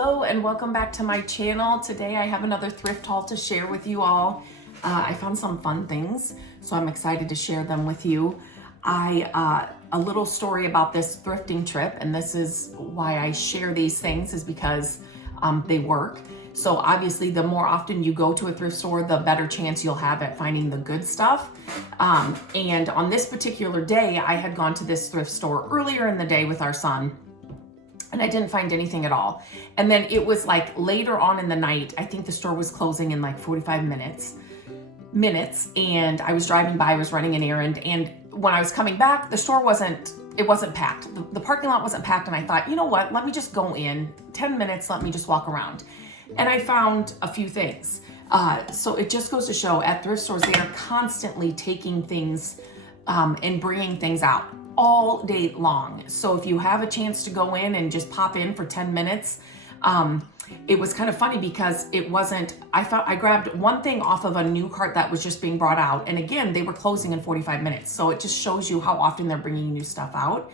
Hello and welcome back to my channel. Today I have another thrift haul to share with you all. I found some fun things, so I'm excited to share them with you. A little story about this thrifting trip, and this is why I share these things, is because they work. So obviously the more often you go to a thrift store, the better chance you'll have at finding the good stuff. And on this particular day, I had gone to this thrift store earlier in the day with our son, and I didn't find anything at all. And then it was like later on in the night, I think the store was closing in like 45 minutes, and I was driving by, I was running an errand, and when I was coming back, the store wasn't packed. The parking lot wasn't packed, and I thought, you know what, let me just go in, 10 minutes, let me just walk around. And I found a few things. So it just goes to show, at thrift stores, they are constantly taking things and bringing things out all day long. So if you have a chance to go in and just pop in for 10 minutes, it was kind of funny because it wasn't, I grabbed one thing off of a new cart that was just being brought out. And again, they were closing in 45 minutes. So it just shows you how often they're bringing new stuff out.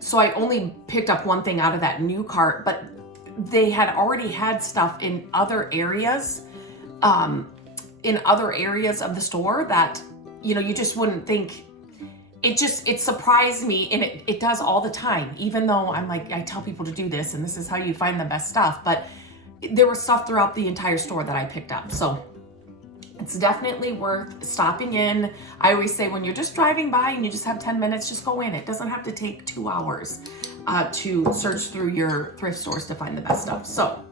So I only picked up one thing out of that new cart, but they had already had stuff in other areas of the store that, you know, you just wouldn't think. It surprised me, and it does all the time, even though I'm like, I tell people to do this and this is how you find the best stuff, but there was stuff throughout the entire store that I picked up. So it's definitely worth stopping in. I always say, when you're just driving by and you just have 10 minutes, just go in. It doesn't have to take 2 hours to search through your thrift stores to find the best stuff. So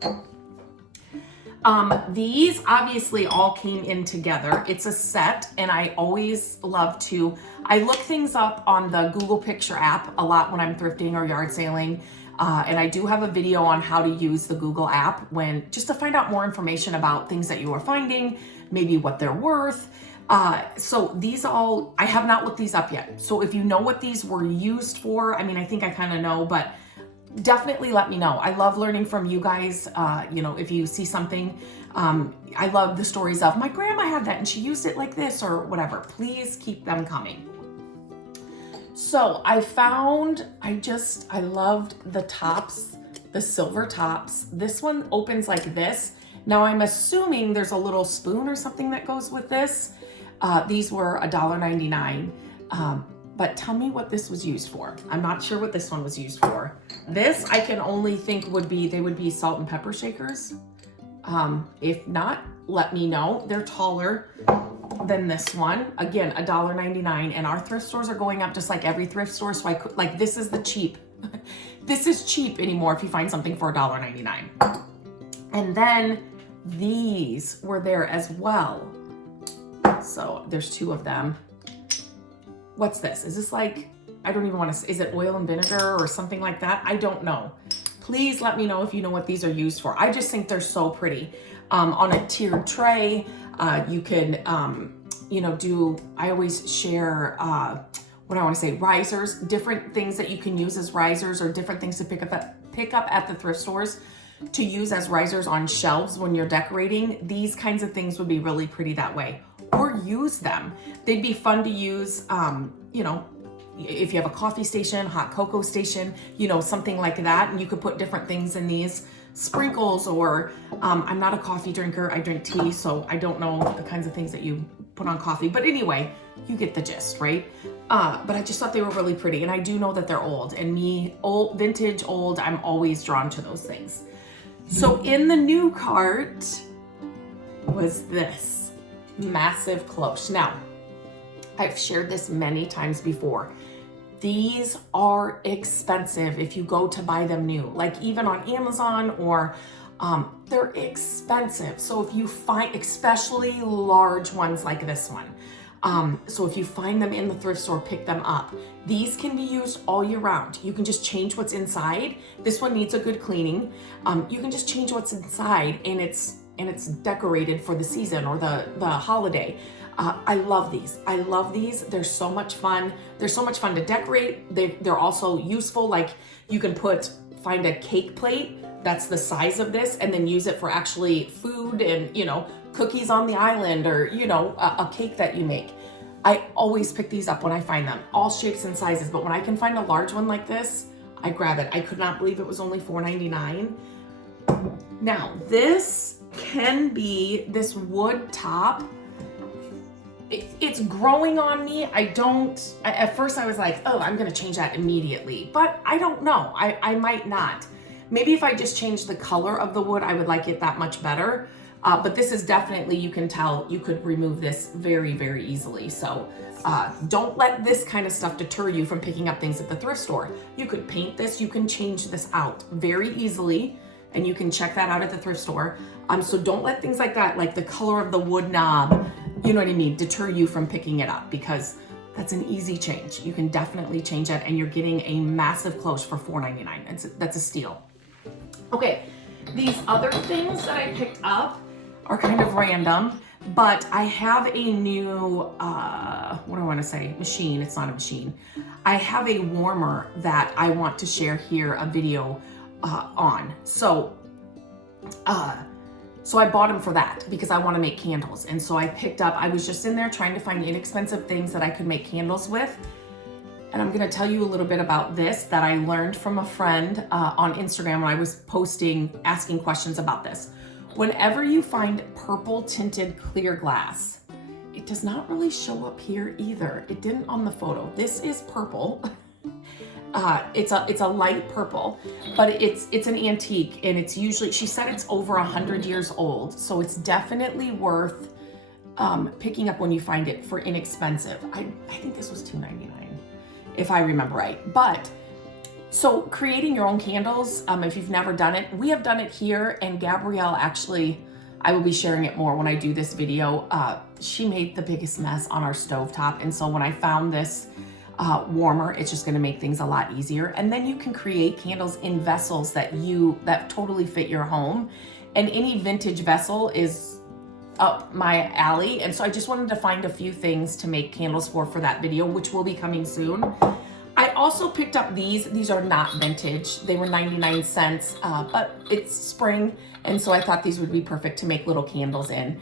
these obviously all came in together. It's a set, and I always love to, I look things up on the Google Picture app a lot when I'm thrifting or yard sailing. And I do have a video on how to use the Google app just to find out more information about things that you are finding, maybe what they're worth. So these all, I have not looked these up yet. So if you know what these were used for, I mean, I think I kind of know, but definitely let me know. I love learning from you guys. You know, if you see something, I love the stories of, my grandma had that and she used it like this or whatever. Please keep them coming. So I loved the tops, the silver tops. This one opens like this. Now I'm assuming there's a little spoon or something that goes with this. These were $1.99. But tell me what this was used for. I'm not sure what this one was used for. This I can only think they would be salt and pepper shakers. If not, let me know. They're taller than this one. Again, $1.99, and our thrift stores are going up just like every thrift store. So I could, like, this is the cheap. This is cheap anymore if you find something for $1.99. And then these were there as well. So there's 2 of them. What's this? Is this like, I don't even want to say, is it oil and vinegar or something like that? I don't know. Please let me know if you know what these are used for. I just think they're so pretty. On a tiered tray, you can, you know, I always share, what I want to say, risers, different things that you can use as risers, or different things to pick up at the thrift stores to use as risers on shelves when you're decorating. These kinds of things would be really pretty that way. Or use them. They'd be fun to use, you know, if you have a coffee station, hot cocoa station, you know, something like that. And you could put different things in these, sprinkles, or I'm not a coffee drinker. I drink tea, so I don't know the kinds of things that you put on coffee. But anyway, you get the gist, right? But I just thought they were really pretty. And I do know that they're old. And me, vintage, old, I'm always drawn to those things. So in the new cart was this massive cloche. Now, I've shared this many times before. These are expensive if you go to buy them new, like even on Amazon, or they're expensive. So if you find, especially large ones like this one, so if you find them in the thrift store, pick them up. These can be used all year round. You can just change what's inside. This one needs a good cleaning. You can just change what's inside, and it's decorated for the season or the holiday. I love these. I love these. They're so much fun. They're so much fun to decorate. They're also useful. Like, you can find a cake plate that's the size of this, and then use it for actually food and, you know, cookies on the island, or, you know, a cake that you make. I always pick these up when I find them, all shapes and sizes. But when I can find a large one like this, I grab it. I could not believe it was only $4.99. Now, this can be this wood top. It's growing on me. At first I was like, oh, I'm gonna change that immediately, but I don't know. I might not. Maybe if I just change the color of the wood, I would like it that much better. But this is definitely, you can tell, you could remove this very, very easily. So don't let this kind of stuff deter you from picking up things at the thrift store. You could paint this, you can change this out very easily, and you can check that out at the thrift store. So don't let things like that, like the color of the wood knob, you know what I mean, deter you from picking it up, because that's an easy change. You can definitely change that, and you're getting a massive close for $4.99. That's a steal. Okay, these other things that I picked up are kind of random, but I have a new, what do I want to say? Machine. It's not a machine. I have a warmer that I want to share here a video on. So I bought them for that because I want to make candles. And so I picked up, I was just in there trying to find inexpensive things that I could make candles with. And I'm going to tell you a little bit about this that I learned from a friend on Instagram when I was posting, asking questions about this. Whenever you find purple tinted clear glass, it does not really show up here either. It didn't on the photo. This is purple. It's a light purple, but it's an antique, and it's usually, she said it's over 100 years old. So it's definitely worth picking up when you find it for inexpensive. I think this was $2.99 if I remember right. But so creating your own candles, if you've never done it, we have done it here, and Gabrielle actually, I will be sharing it more when I do this video. She made the biggest mess on our stovetop, and so when I found this warmer, it's just going to make things a lot easier. And then you can create candles in vessels that totally fit your home, and any vintage vessel is up my alley. And so I just wanted to find a few things to make candles for that video, which will be coming soon. I also picked up these are not vintage. They were 99 cents, but it's spring, and so I thought these would be perfect to make little candles in.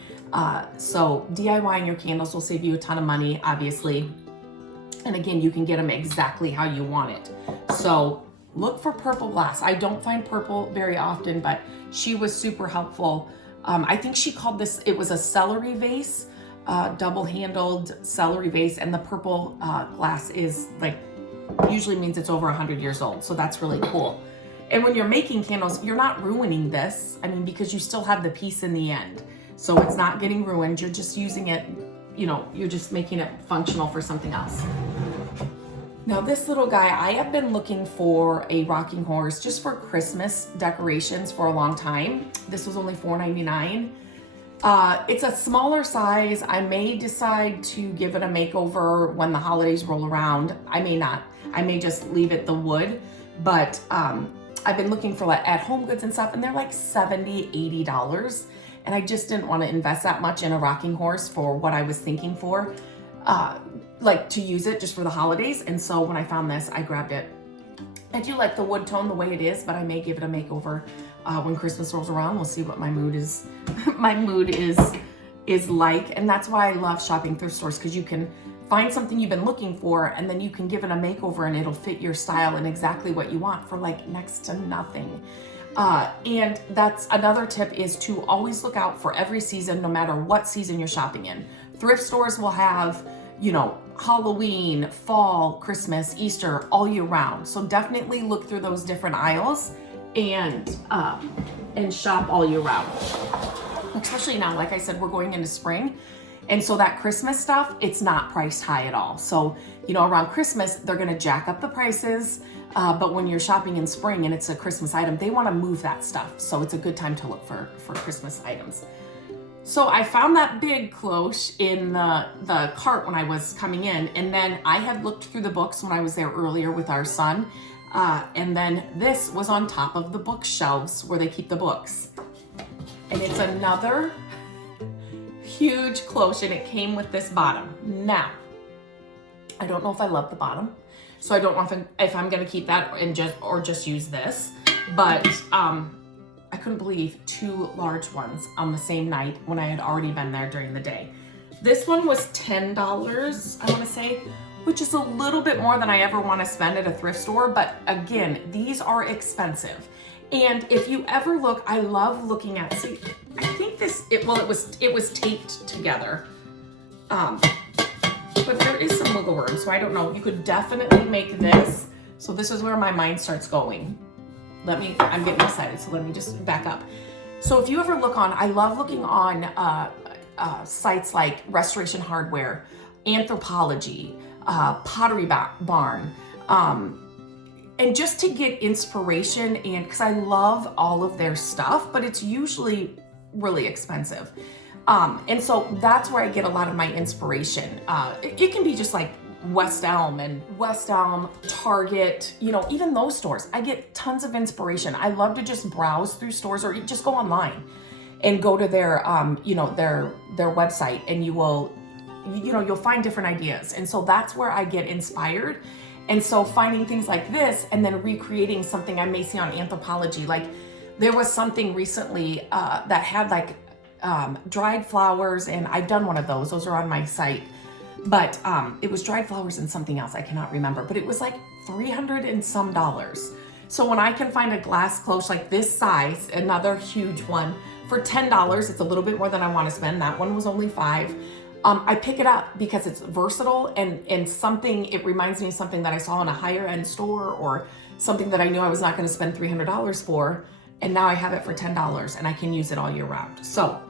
So DIYing your candles will save you a ton of money, obviously. And again, you can get them exactly how you want it. So look for purple glass. I don't find purple very often, but she was super helpful. I think she called this, it was a celery vase, double-handled celery vase, and the purple glass is like, usually means it's over 100 years old. So that's really cool. And when you're making candles, you're not ruining this. I mean, because you still have the piece in the end. So it's not getting ruined. You're just using it, you know, you're just making it functional for something else. Now this little guy, I have been looking for a rocking horse just for Christmas decorations for a long time. This was only $4.99. It's a smaller size. I may decide to give it a makeover when the holidays roll around. I may not. I may just leave it the wood, but I've been looking for like at Home Goods and stuff, and they're like $70, $80. And I just didn't want to invest that much in a rocking horse for what I was thinking for, like to use it just for the holidays. And so when I found this, I grabbed it. I do like the wood tone the way it is, but I may give it a makeover when Christmas rolls around. We'll see what my mood is. My mood is like, and that's why I love shopping thrift stores, because you can find something you've been looking for, and then you can give it a makeover, and it'll fit your style and exactly what you want for like next to nothing. And that's another tip, is to always look out for every season, no matter what season you're shopping in. Thrift stores will have, you know, Halloween, fall, Christmas, Easter, all year round. So definitely look through those different aisles and shop all year round. Especially now, like I said, we're going into spring. And so that Christmas stuff, it's not priced high at all. So, you know, around Christmas, they're gonna jack up the prices. But when you're shopping in spring and it's a Christmas item, they wanna move that stuff. So it's a good time to look for Christmas items. So I found that big cloche in the cart when I was coming in. And then I had looked through the books when I was there earlier with our son. And then this was on top of the bookshelves where they keep the books. And it's another huge cloche, and it came with this bottom. Now, I don't know if I love the bottom, so I don't know if I'm gonna keep that and just use this. But I couldn't believe 2 large ones on the same night when I had already been there during the day. This one was $10, I wanna say, which is a little bit more than I ever wanna spend at a thrift store. But again, these are expensive. And if you ever look, I love looking at, see, I think it was taped together. But there is some wiggle room, so I don't know. You could definitely make this. So this is where my mind starts going. I'm getting excited, so let me just back up. So if you ever look on, I love looking on sites like Restoration Hardware, Anthropology, Pottery Barn, and just to get inspiration, and because I love all of their stuff, but it's usually really expensive. And so that's where I get a lot of my inspiration. It can be just like West Elm, Target, you know, even those stores. I get tons of inspiration. I love to just browse through stores or just go online and go to their, you know, their website, and you'll find different ideas. And so that's where I get inspired. And so finding things like this and then recreating something I may see on Anthropology, like there was something recently that had like dried flowers, and I've done one of those. Those are on my site. But it was dried flowers and something else, I cannot remember, but it was like $300 and some. So when I can find a glass cloche like this size, another huge one, for $10, it's a little bit more than I want to spend. That one was only $5. I pick it up because it's versatile and something, it reminds me of something that I saw in a higher end store, or something that I knew I was not going to spend $300 for. And now I have it for $10 and I can use it all year round. So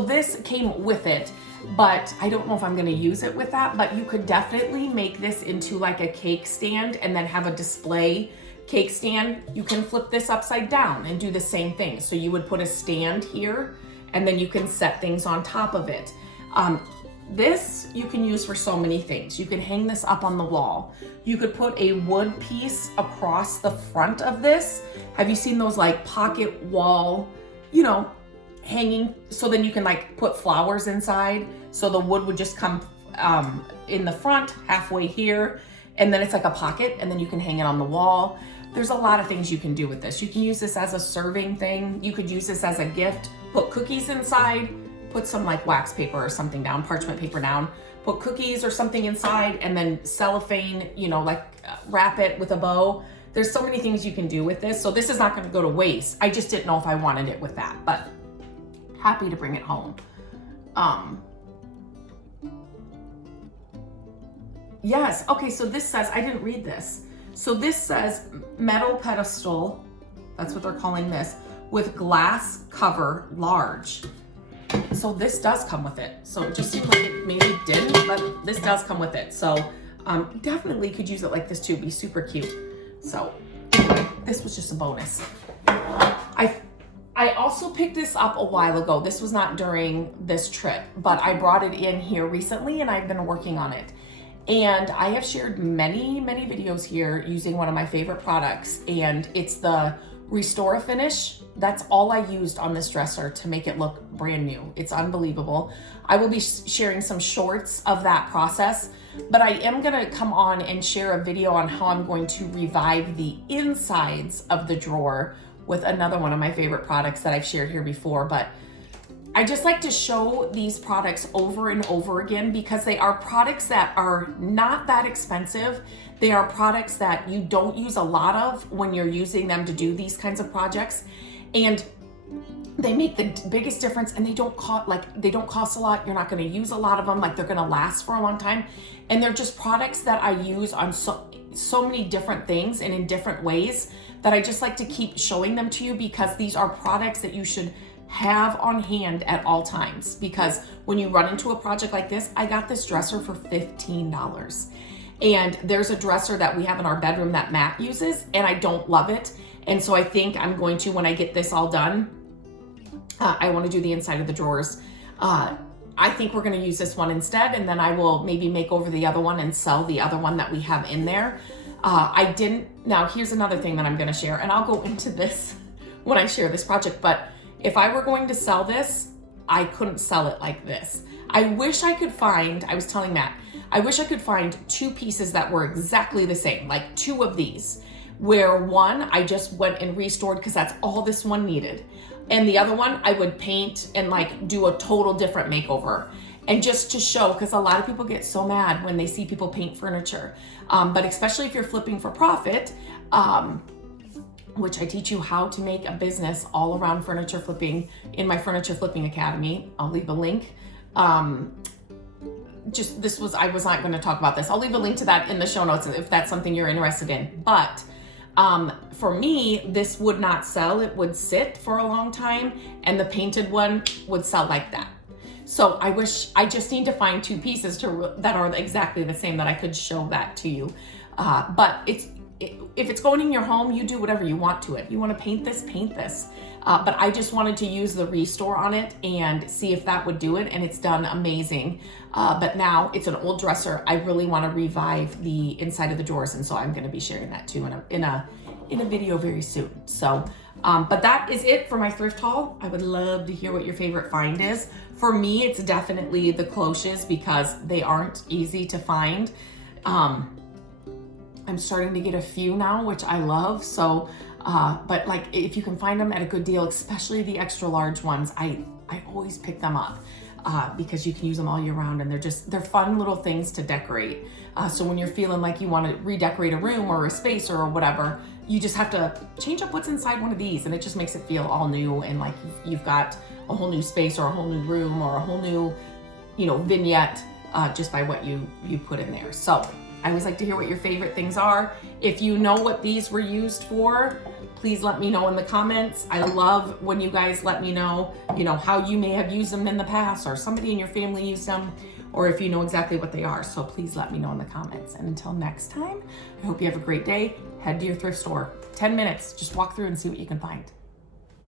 this came with it, but I don't know if I'm going to use it with that, but you could definitely make this into like a cake stand and then have a display cake stand. You can flip this upside down and do the same thing. So you would put a stand here and then you can set things on top of it. This you can use for so many things. You can hang this up on the wall. You could put a wood piece across the front of this. Have you seen those like pocket wall, you know, hanging? So then you can like put flowers inside. So the wood would just come in the front, halfway here, and then it's like a pocket, and then you can hang it on the wall. There's a lot of things you can do with this. You can use this as a serving thing. You could use this as a gift, put cookies inside, put some like wax paper or something down, parchment paper down, put cookies or something inside, and then cellophane, you know, like wrap it with a bow. There's so many things you can do with this. So this is not going to go to waste. I just didn't know if I wanted it with that, but happy to bring it home. Yes. Okay. So this says, I didn't read this. So this says metal pedestal. That's what they're calling this, with glass cover, large. So this does come with it. So it just seemed like it maybe didn't, but this does come with it. So definitely could use it like this too. Be super cute. So anyway, this was just a bonus. I also picked this up a while ago. This was not during this trip, but I brought it in here recently and I've been working on it. And I have shared many videos here using one of my favorite products, and it's the Restore Finish. That's all I used on this dresser to make it look brand new. It's unbelievable. I will be sharing some shorts of that process, but I am gonna come on and share a video on how I'm going to revive the insides of the drawer with another one of my favorite products that I've shared here before. But I just like to show these products over and over again because they are products that are not that expensive. They are products that you don't use a lot of when you're using them to do these kinds of projects. And they make the biggest difference, and they don't cost a lot. You're not going to use a lot of them. Like, they're going to last for a long time. And they're just products that I use on so many different things and in different ways that I just like to keep showing them to you, because these are products that you should have on hand at all times. Because when you run into a project like this, I got this dresser for $15. And there's a dresser that we have in our bedroom that Matt uses, and I don't love it. And so I think I'm going to, when I get this all done, I want to do the inside of the drawers. I think we're going to use this one instead, and then I will maybe make over the other one and sell the other one that we have in there. Now here's another thing that I'm going to share, and I'll go into this when I share this project, but if I were going to sell this, I couldn't sell it like this. I wish I could find, I was telling Matt, I wish I could find two pieces that were exactly the same, like two of these, where one I just went and restored because that's all this one needed. And the other one I would paint and like do a total different makeover. And just to show, because a lot of people get so mad when they see people paint furniture, but especially if you're flipping for profit, which I teach you how to make a business all around furniture flipping in my Furniture Flipping Academy. I'll leave a link. I was not going to talk about this. I'll leave a link to that in the show notes if that's something you're interested in. But for me, this would not sell. It would sit for a long time, and the painted one would sell like that. So I just need to find two pieces that are exactly the same that I could show that to you. But if it's going in your home, you do whatever you want to it. You want to paint this, paint this. But I just wanted to use the restore on it and see if that would do it, and it's done amazing. But now it's an old dresser. I really want to revive the inside of the drawers, and so I'm going to be sharing that too in a video very soon. So, but that is it for my thrift haul. I would love to hear what your favorite find is. For me, it's definitely the cloches because they aren't easy to find. I'm starting to get a few now, which I love. So, but like if you can find them at a good deal, especially the extra large ones, I always pick them up because you can use them all year round, and they're fun little things to decorate. So when you're feeling like you want to redecorate a room or a space or whatever, you just have to change up what's inside one of these, and it just makes it feel all new and like you've got a whole new space or a whole new room or a whole new, vignette just by what you put in there. So I always like to hear what your favorite things are. If you know what these were used for, please let me know in the comments. I love when you guys let me know, how you may have used them in the past, or somebody in your family used them, or if you know exactly what they are. So please let me know in the comments. And until next time, I hope you have a great day. Head to your thrift store. 10 minutes, just walk through and see what you can find.